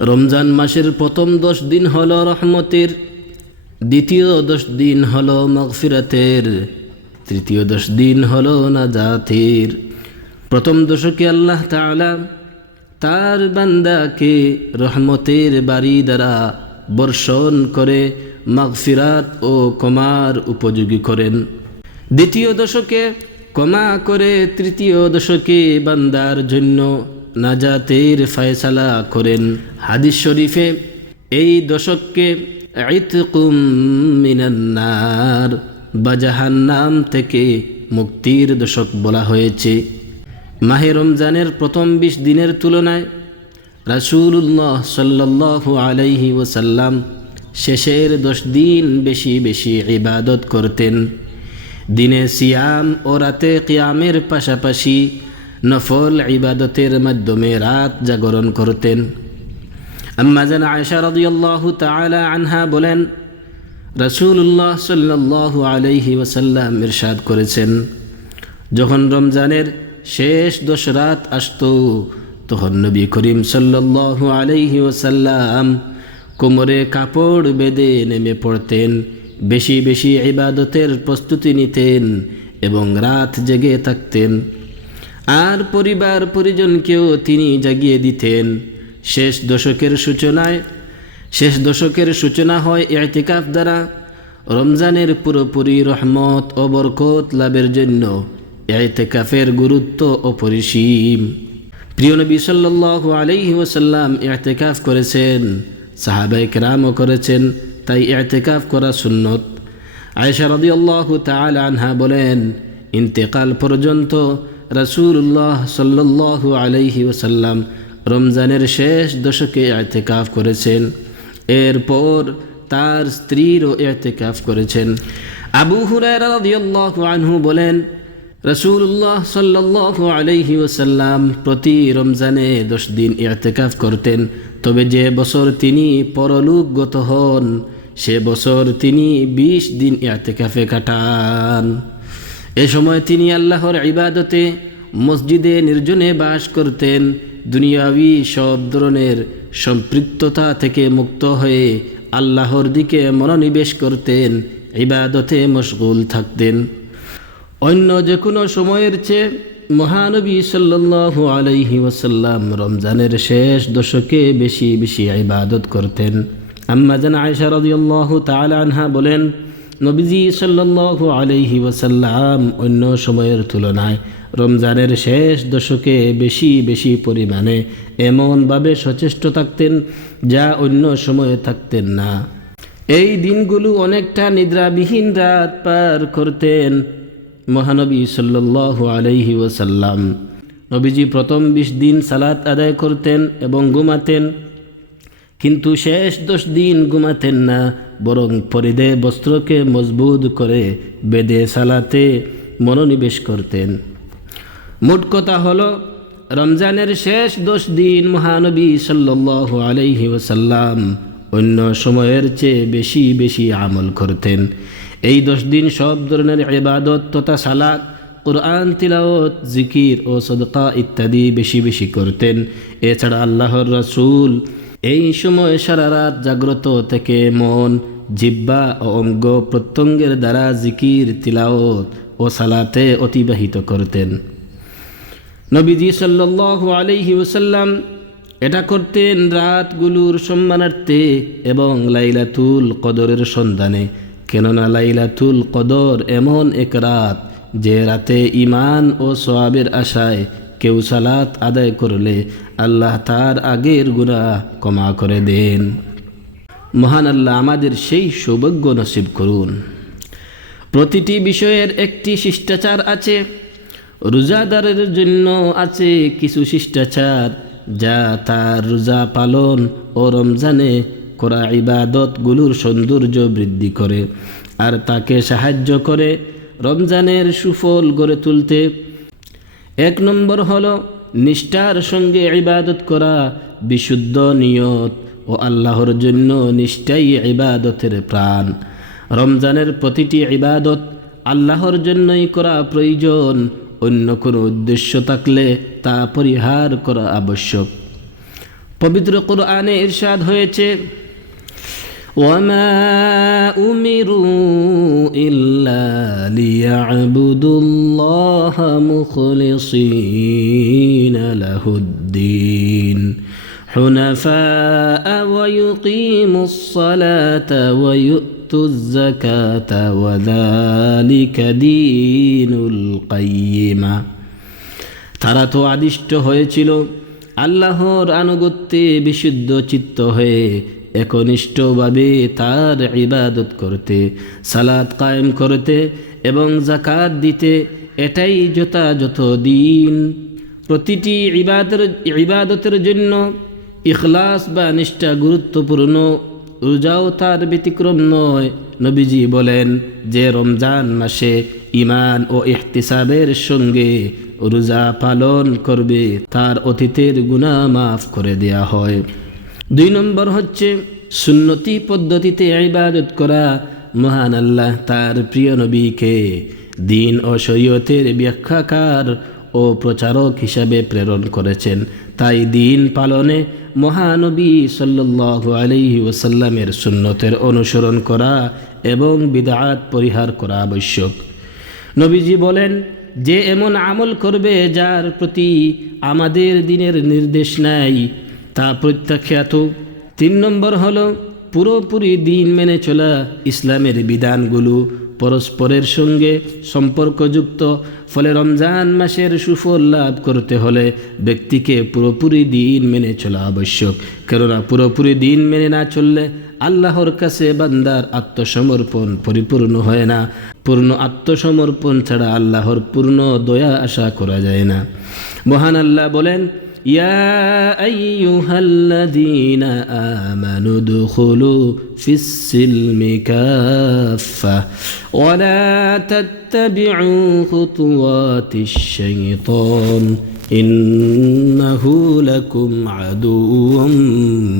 রমজান মাসের প্রথম দশ দিন হল রহমতের, দ্বিতীয় দশ দিন হল মগফিরাতের, তৃতীয় দশ দিন হল না নাজাতের। প্রথম দশকে আল্লাহ তাআলা তার বান্দাকে রহমতের বাড়ি দ্বারা বর্ষণ করে মাগফিরাত ও কমার উপযোগী করেন। দ্বিতীয় দশকে কমা করে তৃতীয় দশকে বান্দার জন্য নাজাতের ফয়সালা করেন। হাদিস শরীফে, এই দশককে মিনান্নার বা জাহান্নাম থেকে মুক্তির দশক বলা হয়েছে। মাহে রমজানের প্রথম বিশ দিনের তুলনায় রাসূলুল্লাহ সাল্লাহ আলাইহি ওসাল্লাম শেষের দশ দিন বেশি বেশি ইবাদত করতেন। দিনে সিয়াম ও রাতে কিয়ামের পাশাপাশি নফল ইবাদতের মাধ্যমে রাত জাগরণ করতেন। আম্মাজান আয়সা রদিয়াল্লাহু তাআলা আনহা বলেন, রাসূলুল্লাহ সাল্লাল্লাহু আলাইহি ওয়াসাল্লাম ইরশাদ করেছেন, যখন রমজানের শেষ দশ রাত আসত, তখন নবী করিম সাল্লাল্লাহু আলাইহি ওয়াসাল্লাম কোমরে কাপড় বেঁধে নেমে পড়তেন, বেশি বেশি ইবাদতের প্রস্তুতি নিতেন এবং রাত জেগে থাকতেন। আর পরিবার পরিজনকেও তিনি জাগিয়ে দিতেন। শেষ দশকের সূচনায় শেষ দশকের সূচনা হয় এতেকাফ দ্বারা। রমজানের পুরোপুরি রহমত ও বরকত লাভের জন্য এতেকাফের গুরুত্ব অপরিসীম। প্রিয় নবী সাল্লাল্লাহু আলাইহি ওয়াসাল্লাম এতেকাফ করেছেন সাহাবাই কেরামও করেছেন, তাই এতেকাফ করা সুন্নত। আয়েশা রাদিয়াল্লাহু তাআলা আনহা বলেন, ইন্তেকাল পর্যন্ত রাসূলুল্লাহ সাল্লাল্লাহু আলাইহি ওয়াসাল্লাম রমজানের শেষ দশকে এতেকাফ করেছেন। এরপর তার স্ত্রীরও এতেকাফ করেছেন। আবু হুরায়রা রাদিয়াল্লাহু আনহু বলেন রসুল্লাহ সাল্লাহ আলাইহি ওসাল্লাম প্রতি রমজানে দশ দিন ইরতেকাফ করতেন। তবে যে বছর তিনি পরলোকগত হন, সে বছর তিনি বিশ দিন ইরতেকাফে কাটান। এ সময় তিনি আল্লাহর ইবাদতে মসজিদে নির্জনে বাস করতেন। দুনিয়াবি সব ধরনের সম্পৃক্ততা থেকে মুক্ত হয়ে আল্লাহর দিকে মনোনিবেশ করতেন, ইবাদতে মশগুল থাকতেন। অন্য যে কোনো সময়ের চেয়ে মহানবী সাল্লাল্লাহু আলাইহি ওয়াসাল্লাম রমজানের শেষ দশকে বেশি বেশি ইবাদত করতেন। আম্মা জান আয়েশা রাদিয়াল্লাহু তাআলা আনহা বলেন নবীজি সাল্লাল্লাহু আলাইহি ওয়াসাল্লাম অন্য সময়ের তুলনায় রমজানের শেষ দশকে বেশি বেশি পরিমাণে এমনভাবে সচেষ্ট থাকতেন যা অন্য সময়ে থাকতেন না। এই দিনগুলো অনেকটা নিদ্রাবিহীন রাত পার করতেন মহানবী সাল্লাল্লাহু আলাইহি ওয়াসাল্লাম। নবীজি প্রথম বিশ দিন সালাত আদায় করতেন এবং ঘুমাতেন, কিন্তু শেষ দশ দিন ঘুমাতেন না। বরং পরিদে বস্ত্রকে মজবুত করে বেদে সালাতে মনোনিবেশ করতেন। মোট কথা হলো, রমজানের শেষ দশ দিন মহানবী সাল্লাল্লাহু আলাইহি ওয়াসাল্লাম অন্য সময়ের চেয়ে বেশি বেশি আমল করতেন। এই দশ দিন সব ধরনের ইবাদত তথা সালাত, কোরআন তিলাওত জিকির ও সদকা ইত্যাদি বেশি বেশি করতেন। এছাড়া আল্লাহর রসুল এই সময় সারা রাত জাগ্রত থেকে মন জিব্বা ও অঙ্গ প্রত্যঙ্গের দ্বারা জিকির তিলাওত ও সালাতে অতিবাহিত করতেন। নবীজি সাল্লাল্লাহু আলাইহি ওসাল্লাম এটা করতেন রাতগুলোর সম্মানার্থে এবং লাইলাতুল কদরের সন্ধানে। কেননা লাইলাতুল কদর এমন এক রাত যে রাতে ইমান ও সোয়াবের আশায় কেউ সালাত আদায় করলে আল্লাহ তার আগের গুণা ক্ষমা করে দেন। মহান আল্লাহ আমাদের সেই সৌভাগ্য নসিব করুন। প্রতিটি বিষয়ের একটি শিষ্টাচার আছে, রোজাদারের জন্য আছে কিছু শিষ্টাচার, যা তার রোজা পালন ও রমজানে করা ইবাদতগুলোর সৌন্দর্য বৃদ্ধি করে, আর তাকে সাহায্য করে রমজানের সুফল গড়ে তুলতে এক নম্বর হল নিষ্ঠার সঙ্গে ইবাদত করা, বিশুদ্ধ নিয়ত ও আল্লাহর জন্য নিষ্ঠাই ইবাদতের প্রাণ। রমজানের প্রতিটি ইবাদত আল্লাহর জন্যই করা প্রয়োজন, অন্য কোনো উদ্দেশ্য থাকলে তা পরিহার করা আবশ্যক। পবিত্র কোরআনে ইরশাদ হয়েছে وما أمروا إلا ليعبدوا الله مخلصين له الدين حنفاء ويقيموا الصلاة ويؤتوا الزكاة وذلك دين القيمة তারা তো আদিষ্ট হয়েছিল আল্লাহর আনুগত্যে বিশুদ্ধ চিত্ত হয়ে একনিষ্ঠভাবে তার ইবাদত করতে সালাদ কায়েম করতে এবং জাকাত দিতে, এটাই যথাযথ দিন। প্রতিটি ইবাদতের ইবাদতের জন্য ইখলাস বা নিষ্ঠা গুরুত্বপূর্ণ, রোজাও তার ব্যতিক্রম নয়, নবীজি বলেন যে রমজান মাসে ইমান ও ইহতিসাবের সঙ্গে রোজা পালন করবে, তার অতীতের গুণা মাফ করে দেয়া হয়। দুই নম্বর হচ্ছে সুন্নতি পদ্ধতিতে ইবাদত করা মহান আল্লাহ তার প্রিয় নবীকে দিন ও শরীয়তের ব্যাখ্যাকার ও প্রচারক হিসাবে প্রেরণ করেছেন। তাই দিন পালনে মহানবী সাল্লু আলহি ওসাল্লামের সুন্নতের অনুসরণ করা এবং বিদাত পরিহার করা আবশ্যক। নবীজি বলেন, যে এমন আমল করবে যার প্রতি আমাদের দিনের নির্দেশ নাই তা প্রত্যাখ্যাত। তিন নম্বর হলো, পুরোপুরি দিন মেনে চলা ইসলামের বিধানগুলো পরস্পরের সঙ্গে সম্পর্কযুক্ত। ফলে রমজান মাসের সুফল লাভ করতে হলে ব্যক্তিকে পুরোপুরি দিন মেনে চলা আবশ্যক। কেননা পুরোপুরি দিন মেনে না চললে আল্লাহর কাছে বান্দার আত্মসমর্পণ পরিপূর্ণ হয় না। পূর্ণ আত্মসমর্পণ ছাড়া আল্লাহর পূর্ণ দয়া আশা করা যায় না। মহান আল্লাহ বলেন يا أيها الذين آمنوا ادخلوا في السلم كافة ولا تتبعوا خطوات الشيطان إنه لكم عدو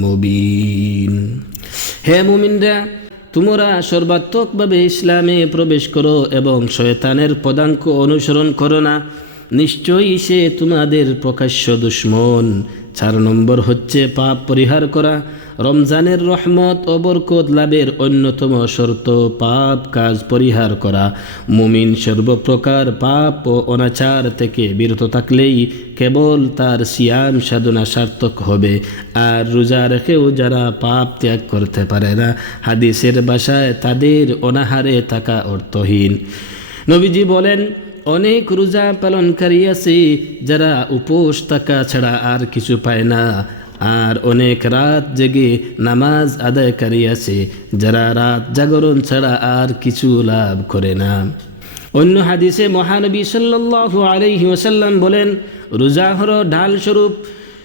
مبين হে মুমিনরা তোমরা সর্বাত্মকভাবে ইসলামে প্রবেশ করো এবং শয়তানের পদাঙ্ক অনুসরণ করো না নিশ্চয়ই সে তোমাদের প্রকাশ্য দুশ্মন। চার নম্বর হচ্ছে পাপ পরিহার করা। রমজানের রহমত ও বরকত লাভের অন্যতম শর্ত পাপ কাজ পরিহার করা। মুমিন সর্বপ্রকার পাপ ও অনাচার থেকে বিরত থাকলেই কেবল তার সিয়াম সাধনা সার্থক হবে। আর রোজা রেখেও যারা পাপ ত্যাগ করতে পারে না, হাদিসের বাসায় তাদের অনাহারে থাকা অর্থহীন। নবীজি বলেন অনেক রোজা পালনকারী আছে, যারা উপোস থাকা ছাড়া আর কিছু পায় না। আর অনেক রাত জেগে নামাজ আদায়কারী আছে, যারা রাত জাগরণ ছাড়া আর কিছু লাভ করে না। অন্য হাদিসে মহানবী সাল্লাল্লাহু আলাইহি ওয়াসাল্লাম বলেন, রোজা হলো ঢাল স্বরূপ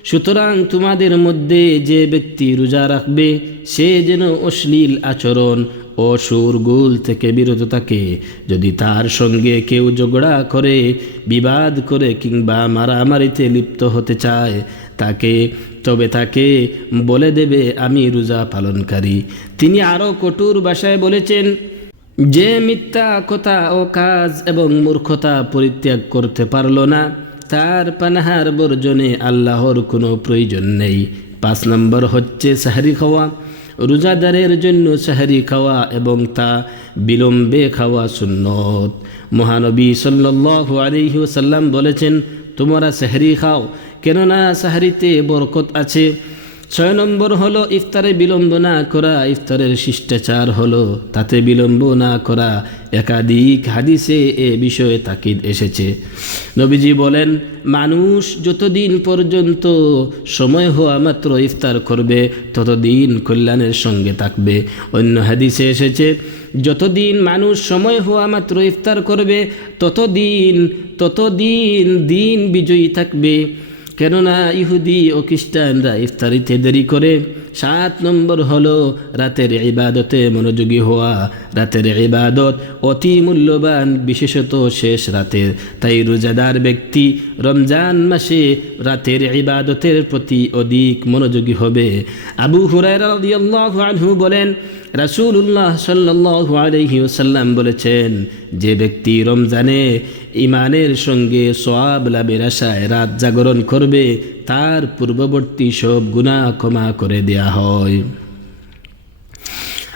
সুতরাং তোমাদের মধ্যে যে ব্যক্তি রোজা রাখবে, সে যেন অশ্লীল আচরণ ও সুরগুল থেকে বিরত থাকে। যদি তার সঙ্গে কেউ ঝগড়া করে, বিবাদ করে কিংবা মারামারিতে লিপ্ত হতে চায়, তাকে, তবে তাকে বলে দেবে, আমি রোজা পালনকারী। তিনি আরও কঠোর ভাষায় বলেছেন, যে মিথ্যা কথা ও কাজ এবং মূর্খতা পরিত্যাগ করতে পারল না, তার পানাহার বর্জনে আল্লাহর কোনো প্রয়োজন নেই। পাঁচ নম্বর হচ্ছে সাহারি খাওয়া। রোজাদারের জন্য সাহারি খাওয়া এবং তা বিলম্বে খাওয়া সুন্নত। মহানবী সাল্লাসাল্লাম বলেছেন, তোমরা সাহারি খাও, কেননা সাহারিতে বরকত আছে। ছয় নম্বর হলো, ইফতারে বিলম্ব না করা, ইফতারের শিষ্টাচার হলো। তাতে বিলম্ব না করা, একাধিক হাদিসে এ বিষয়ে তাকিদ এসেছে। নবীজি বলেন, মানুষ যতদিন পর্যন্ত সময় হওয়া মাত্র ইফতার করবে, ততদিন কল্যাণের সঙ্গে থাকবে। অন্য হাদিসে এসেছে, যতদিন মানুষ সময় হওয়া মাত্র ইফতার করবে, ততদিন ততদিন দিন বিজয়ী থাকবে। কেননা ইহুদি ও খ্রিস্টানরা ইফতারিতে দেরি করে সাত নম্বর হলো রাতের ইবাদতে মনোযোগী হওয়া। রাতের ইবাদত অতি মূল্যবান, বিশেষত শেষ রাতের। তাই রোজাদার ব্যক্তি রমজান মাসে রাতের ইবাদতের প্রতি অধিক মনোযোগী হবে। আবু রাদিয়াল্লাহু আনহু বলেন রাসূলুল্লাহ সাল্লাল্লাহু আলাইহি ওয়াসাল্লাম বলেছেন, যে ব্যক্তি রমজানে ইমানের সঙ্গে সোয়াব লাভের আশায় রাত জাগরণ করবে, তার পূর্ববর্তী সব গুণা ক্ষমা করে দেয়া হয়।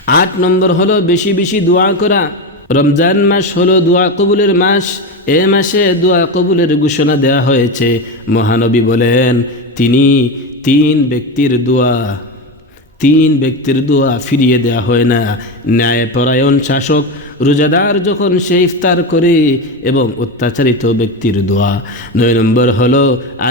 আট নম্বর হলো বেশি বেশি দোয়া করা। রমজান মাস হলো দোয়া কবুলের মাস। এ মাসে দোয়া কবুলের ঘোষণা দেওয়া হয়েছে। মহানবী বলেন, তিনি তিন ব্যক্তির দোয়া তিন ব্যক্তির দোয়া ফিরিয়ে দেওয়া হয় না। ন্যায়পরায়ণ শাসক রোজাদার যখন সে ইফতার করে এবং অত্যাচারিত ব্যক্তির দোয়া। নয় নম্বর হল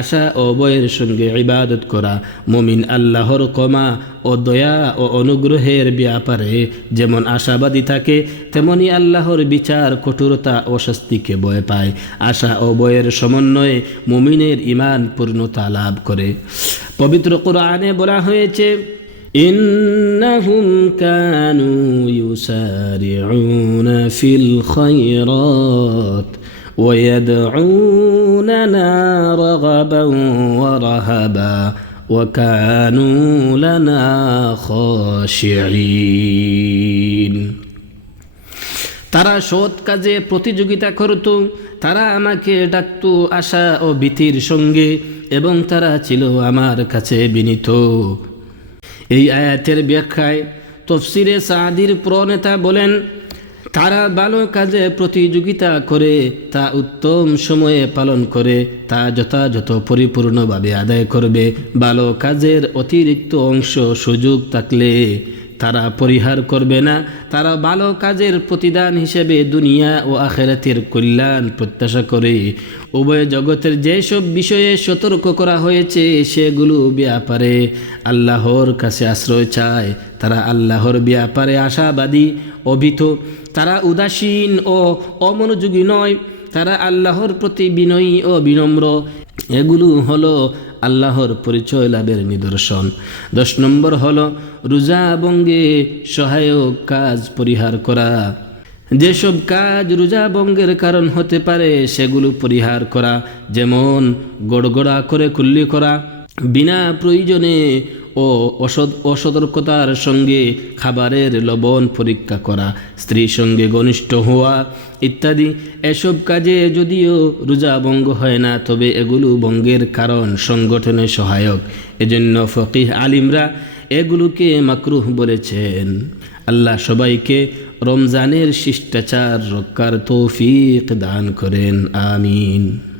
আশা ও বয়ের সঙ্গে ইবাদত করা। মমিন আল্লাহর কমা ও দয়া ও অনুগ্রহের ব্যাপারে যেমন আশাবাদী থাকে, তেমনি আল্লাহর বিচার কঠোরতা ও শাস্তিকে বয় পায়। আশা ও বয়ের সমন্বয়ে মুমিনের ইমান পূর্ণতা লাভ করে। পবিত্র কোরআনে বলা হয়েছে إنهم كانوا يسارعون في الخيرات ويدعوننا رغبا ورهبا وكانوا لنا خاشعين তারা সৎ কাজে প্রতিযোগিতা করত তারা আমাকে ডাকত আশা ও ভীতির সঙ্গে এবং তারা ছিল আমার কাছে বিনীত এই আয়াতের ব্যাখ্যায় তফসিরে সাদির প্রণেতা বলেন, তারা ভালো কাজে প্রতিযোগিতা করে, তা উত্তম সময়ে পালন করে, তা যথাযথ পরিপূর্ণভাবে আদায় করবে। ভালো কাজের অতিরিক্ত অংশ সুযোগ থাকলে তারা পরিহার করবে না। তারা ভালো কাজের প্রতিদান হিসেবে দুনিয়া ও আখেরাতের কল্যাণ প্রত্যাশা করে। উভয় জগতের যেসব বিষয়ে সতর্ক করা হয়েছে, সেগুলো ব্যাপারে আল্লাহর কাছে আশ্রয় চায়। তারা আল্লাহর ব্যাপারে আশাবাদী, অভিত। তারা উদাসীন ও অমনোযোগী নয়। তারা আল্লাহর প্রতি বিনয়ী ও বিনম্র। এগুলো হলো আল্লাহর পরিচয় লাভের নিদর্শন। দশ নম্বর হল রোজা বঙ্গে সহায়ক কাজ পরিহার করা। যেসব কাজ রোজা বঙ্গের কারণ হতে পারে, সেগুলো পরিহার করা। যেমন গড়গড়া করে কুল্লি করা, বিনা প্রয়োজনে ও অসতর্কতার সঙ্গে খাবারের লবণ পরীক্ষা করা, স্ত্রীর সঙ্গে ঘনিষ্ঠ হওয়া ইত্যাদি। এসব কাজে যদিও রোজা ভঙ্গ হয় না, তবে এগুলো ভঙ্গের কারণ সংগঠনে সহায়ক। এজন্য ফকিহ আলিমরা এগুলোকে মাকরুহ বলেছেন। আল্লাহ সবাইকে রমজানের শিষ্টাচার রক্ষার তৌফিক দান করেন, আমিন।